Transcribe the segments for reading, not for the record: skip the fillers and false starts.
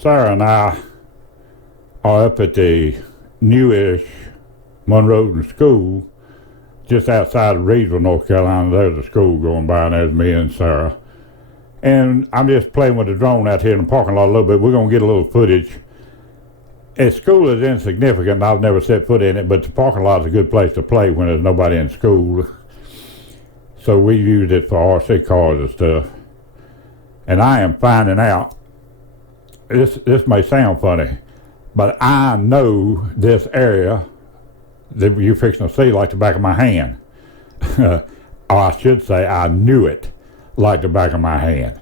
Sarah and I are up at the newish Monroe School just outside of Reedsville, North Carolina. There's a school going by, and there's me and Sarah. And I'm just playing with the drone out here in the parking lot a little bit. We're going to get a little footage. The school is insignificant. I've never set foot in it, but the parking lot is a good place to play when there's nobody in school. So we used it for RC cars and stuff. And I am finding out, this may sound funny, but I know this area that you're fixing to see like the back of my hand. Or I should say I knew it like the back of my hand.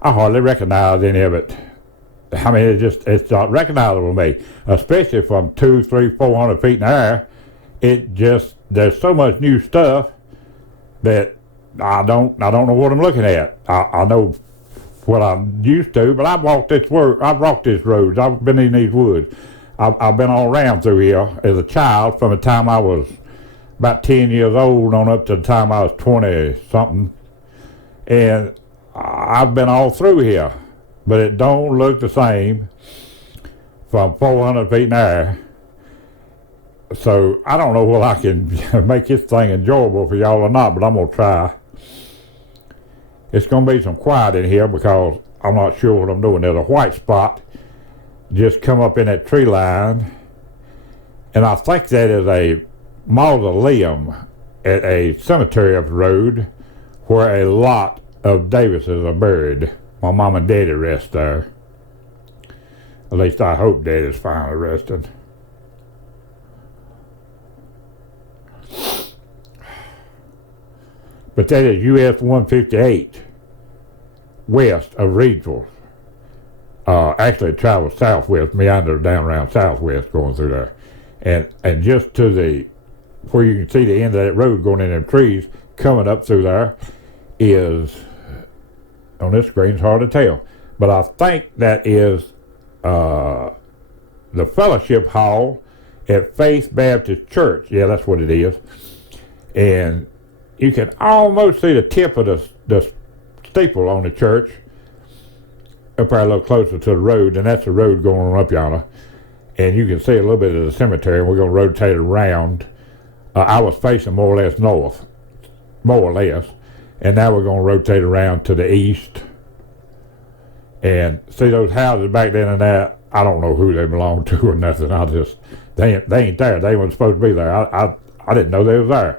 I hardly recognize any of it. I mean, it's not recognizable to me, especially from 200, 300, 400 feet in the air. There's so much new stuff that I don't know what I'm looking at. I know what I'm used to, but I've walked this roads. I've been in these woods. I've been all around through here as a child from the time I was about 10 years old on up to the time I was 20 something. And I've been all through here, but it don't look the same from 400 feet in the air. So I don't know whether I can make this thing enjoyable for y'all or not, but I'm going to try. It's going to be some quiet in here because I'm not sure what I'm doing. There's a white spot just come up in that tree line, and I think that is a mausoleum at a cemetery up the road where a lot of Davises are buried. My mom and daddy rest there. At least I hope daddy's finally resting. But that is US 158 west of Reedsville. Actually, it travels southwest, meanders down around southwest going through there. And just to where you can see the end of that road going in them trees, coming up through there is, on this screen it's hard to tell, but I think that is the fellowship hall at Faith Baptist Church. Yeah, that's what it is. And you can almost see the tip of the steeple on the church up there a little closer to the road, and that's the road going on up yonder. And you can see a little bit of the cemetery, and we're going to rotate it around. I was facing more or less north, more or less, and now we're going to rotate around to the east. And see those houses back then and there, I don't know who they belong to or nothing. They ain't there. They weren't supposed to be there. I didn't know they was there.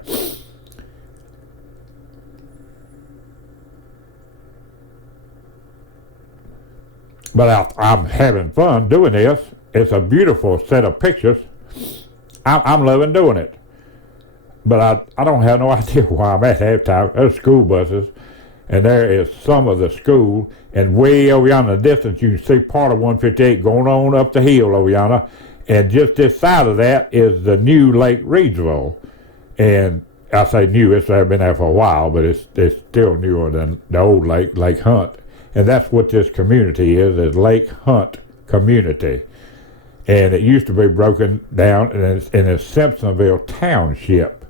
But I'm having fun doing this. It's a beautiful set of pictures. I'm loving doing it. But I don't have no idea why I'm at halftime. There's school buses, and there is some of the school, and way over yonder in the distance you can see part of 158 going on up the hill over yonder, and just this side of that is the new Lake Reedsville. And I say new, it's been there for a while, but it's still newer than the old Lake Hunt. And that's what this community is Lake Hunt Community. And it used to be broken down in a Simpsonville Township.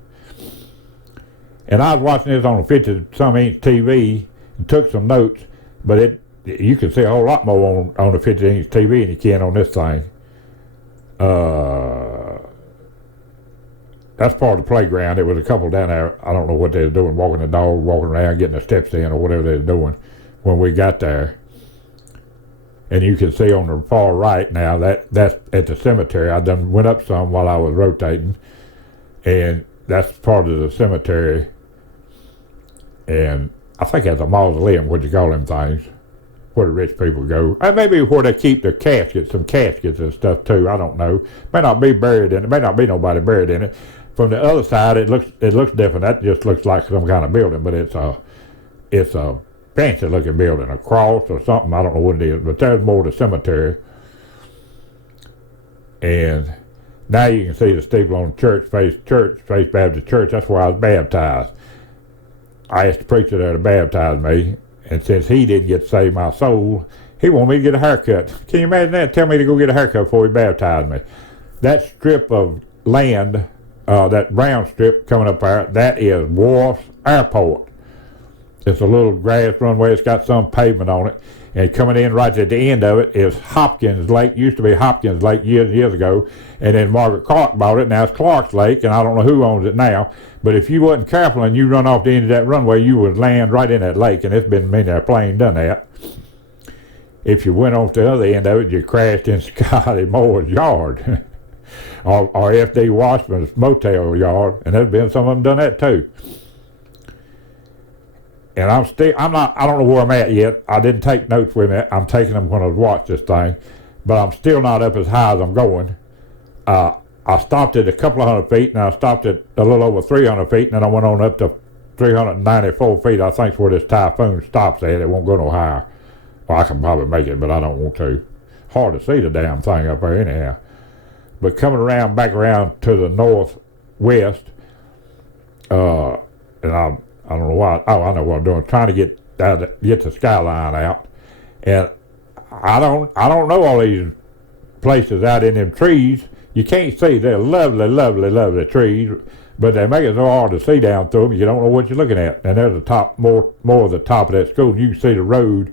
And I was watching this on a 50-some-inch TV and took some notes, but you can see a whole lot more on a 50-inch TV than you can on this thing. That's part of the playground. There was a couple down there, I don't know what they were doing, walking the dog, walking around, getting the steps in or whatever they were doing when we got there. And you can see on the far right now, that's at the cemetery. I done went up some while I was rotating, and that's part of the cemetery. And I think that's a mausoleum, what you call them things, where the rich people go. And maybe where they keep their caskets, some caskets and stuff too, I don't know. May not be buried in it, may not be nobody buried in it. From the other side, it looks different. That just looks like some kind of building, but it's a fancy looking building, a cross or something, I don't know what it is, but there's more to the cemetery. And now you can see the steeple on Faith Baptist Church. That's where I was baptized. I asked the preacher there to baptize me, and since he didn't get to save my soul, he wanted me to get a haircut. Can you imagine that? Tell me to go get a haircut before he baptized me. That strip of land, that brown strip coming up there, that is Wharf Airport. It's a little grass runway. It's got some pavement on it. And coming in right at the end of it is Hopkins Lake. Used to be Hopkins Lake years and years ago. And then Margaret Clark bought it. Now it's Clark's Lake, and I don't know who owns it now. But if you wasn't careful and you run off the end of that runway, you would land right in that lake. And it's been many a plane done that. If you went off the other end of it, you crashed in Scotty Moore's yard. or F.D. Washman's motel yard. And there's been some of them done that too. And I don't know where I'm at yet. I didn't take notes with me. I'm taking them when I watch this thing. But I'm still not up as high as I'm going. I stopped at a couple of hundred feet, and I stopped at a little over 300 feet, and then I went on up to 394 feet. I think is where this typhoon stops at. It won't go no higher. Well, I can probably make it, but I don't want to. Hard to see the damn thing up there anyhow. But coming around, back around to the northwest, and I don't know why. Oh, I know what I'm doing. Trying to get the skyline out, and I don't know all these places out in them trees. You can't see. They're lovely, lovely, lovely trees, but they make it so hard to see down through them. You don't know what you're looking at. And there's the top, more of the top of that school. You can see the road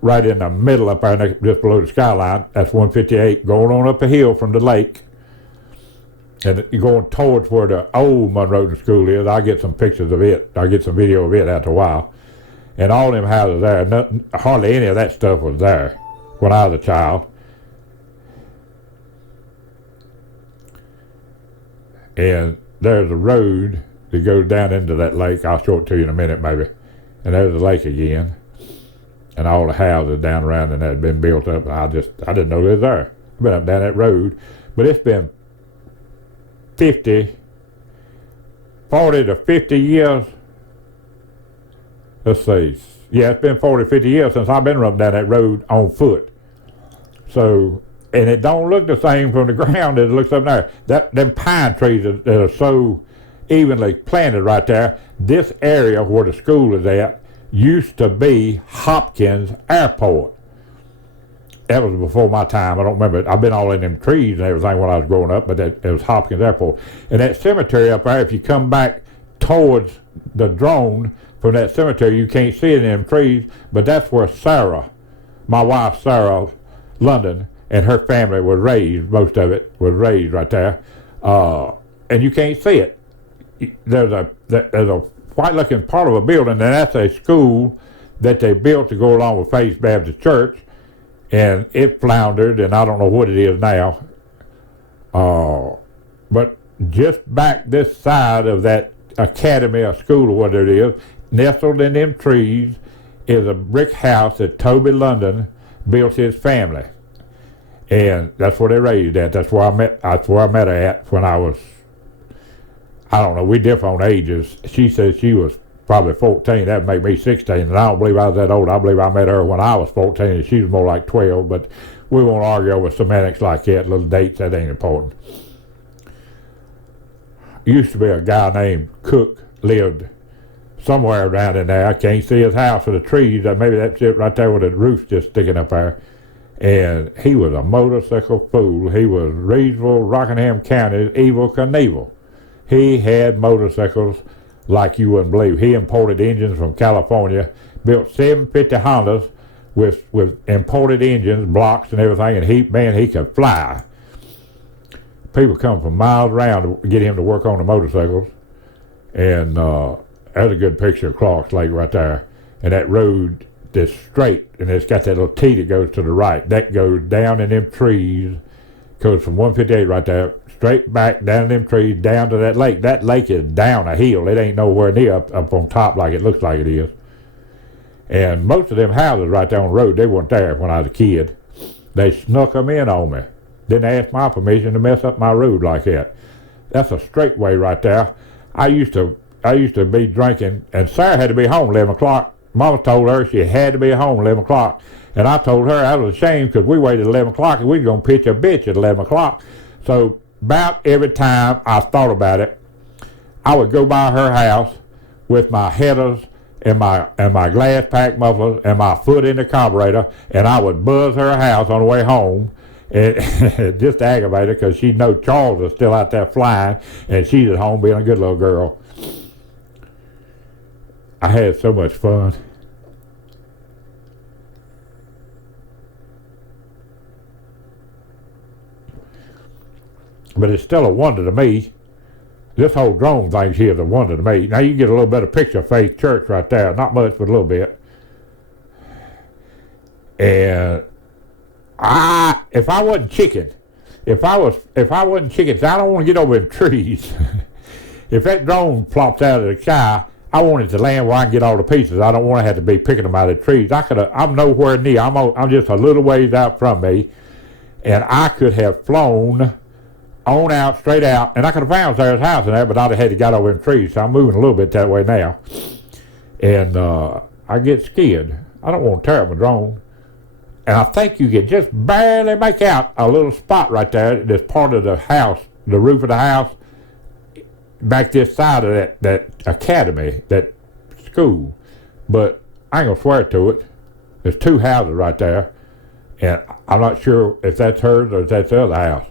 right in the middle up there, just below the skyline. That's 158 going on up a hill from the lake. And you're going towards where the old Monroe School is. I'll get some pictures of it. I'll get some video of it after a while. And all them houses there, hardly any of that stuff was there when I was a child. And there's a road that goes down into that lake. I'll show it to you in a minute maybe. And there's the lake again. And all the houses down around and that had been built up. I didn't know they was there. I've been up down that road. But it's been 40 to 50 years. Let's see. Yeah, it's been 40, 50 years since I've been running down that road on foot. So, and it don't look the same from the ground as it looks up there. Them pine trees that are so evenly planted right there. This area where the school is at used to be Hopkins Airport. That was before my time. I don't remember it. I've been all in them trees and everything when I was growing up, but it was Hopkins Airport. And that cemetery up there, if you come back towards the drone from that cemetery, you can't see it in them trees, but that's where Sarah, my wife Sarah London, and her family was raised. Most of it was raised right there. And you can't see it. There's a white-looking part of a building, and that's a school that they built to go along with Faith Baptist Church. And it floundered, and I don't know what it is now. But just back this side of that academy or school or whatever it is, nestled in them trees, is a brick house that Toby London built his family. And that's where they raised at. That's where I met her at when I was, I don't know, we differ on ages. She says she was probably 14, that would make me 16, and I don't believe I was that old. I believe I met her when I was 14, and she was more like 12, but we won't argue over semantics like that, little dates, that ain't important. Used to be a guy named Cook lived somewhere around in there. I can't see his house for the trees. Maybe that's it right there with the roof just sticking up there. And he was a motorcycle fool. He was Reedsville, Rockingham County's Evel Knievel. He had motorcycles like you wouldn't believe. He imported engines from California, built 750 Hondas with imported engines, blocks and everything, and he could fly. People come from miles around to get him to work on the motorcycles. And that's a good picture of Clark's Lake right there. And that road that's straight, and it's got that little T that goes to the right. That goes down in them trees, goes from 158 right there, straight back down in them trees, down to that lake. That lake is down a hill. It ain't nowhere near up on top like it looks like it is. And most of them houses right there on the road, they weren't there when I was a kid. They snuck them in on me. Didn't ask my permission to mess up my road like that. That's a straightway right there. I used to be drinking, and Sarah had to be home 11 o'clock. Mama told her she had to be home 11 o'clock. And I told her I was ashamed because we waited 11 o'clock and we were going to pitch a bitch at 11 o'clock. So about every time I thought about it, I would go by her house with my headers and my glass pack mufflers and my foot in the carburetor, and I would buzz her house on the way home, and just to aggravate her because she know Charles is still out there flying and she's at home being a good little girl. I had so much fun. but it's still a wonder to me. This whole drone thing here is a wonder to me. Now you get a little better picture of Faith Church right there. Not much, but a little bit. And if I wasn't chicken, if I wasn't chicken, I don't want to get over in trees. If that drone plops out of the sky, I want it to land where I can get all the pieces. I don't want to have to be picking them out of the trees. I'm nowhere near. I'm just a little ways out from me, and I could have flown on out, straight out, and I could have found Sarah's house and that, but I'd have had to get over in trees. So I'm moving a little bit that way now, and I get scared. I don't want to tear up my drone. And I think you can just barely make out a little spot right there that's part of the house, the roof of the house, back this side of that academy, that school. But I ain't gonna swear to it. There's two houses right there, and I'm not sure if that's hers or if that's the other house.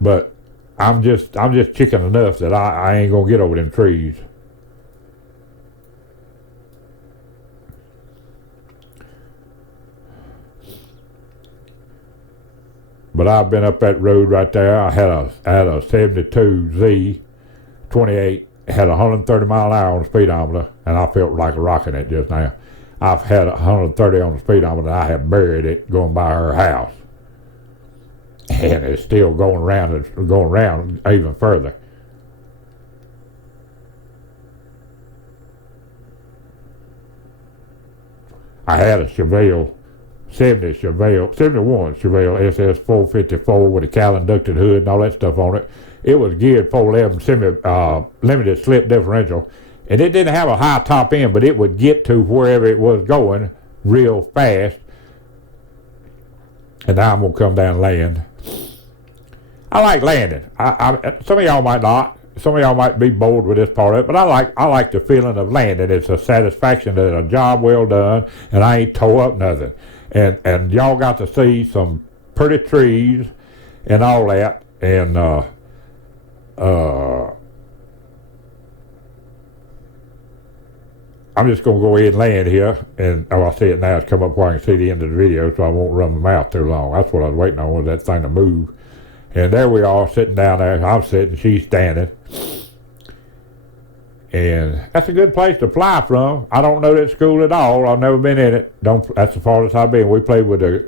But I'm just chicken enough that I ain't gonna get over them trees. But I've been up that road right there. I had a 72Z 28, had 130 mile an hour on the speedometer, and I felt like rocking it just now. I've had 130 on the speedometer, and I have buried it going by her house. And it's still going around even further. I had a Chevelle 71 Chevelle SS 454 with a cowl inducted hood and all that stuff on it. It was geared 411 limited slip differential, and it didn't have a high top end, but it would get to wherever it was going real fast. And now I'm gonna come down and land. I like landing. Some of y'all might not. Some of y'all might be bored with this part of it, but I like the feeling of landing. It's a satisfaction that a job well done, and I ain't tore up nothing. And y'all got to see some pretty trees and all that, and I'm just gonna go ahead and land here, and I see it now. It's come up where I can see the end of the video, so I won't run my mouth too long. That's what I was waiting on, was that thing to move. And there we are, sitting down there. I'm sitting, she's standing. And that's a good place to fly from. I don't know that school at all. I've never been in it. That's the farthest I've been. We played with the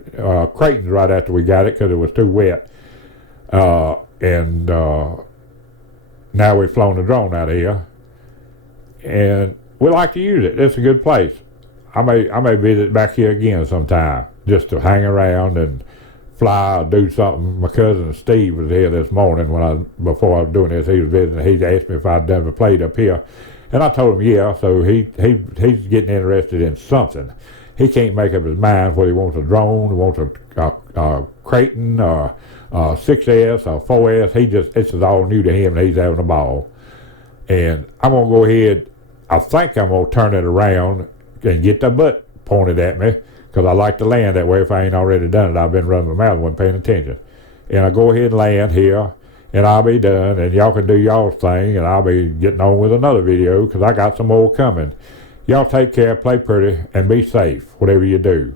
Creightons right after we got it because it was too wet. Now we've flown the drone out of here. And we like to use it. It's a good place. I may visit back here again sometime just to hang around and fly or do something. My cousin Steve was here this morning before I was doing this. He was visiting. He asked me if I'd ever played up here, and I told him yeah. So he's getting interested in something. He can't make up his mind whether he wants a drone, he wants a Creighton, or 6S or 4S. This is all new to him, and he's having a ball. And I'm gonna go ahead. I think I'm gonna turn it around and get the butt pointed at me, because I like to land that way if I ain't already done it. I've been running my mouth and wasn't paying attention. And I go ahead and land here, and I'll be done, and y'all can do y'all's thing, and I'll be getting on with another video, because I got some more coming. Y'all take care, play pretty, and be safe, whatever you do.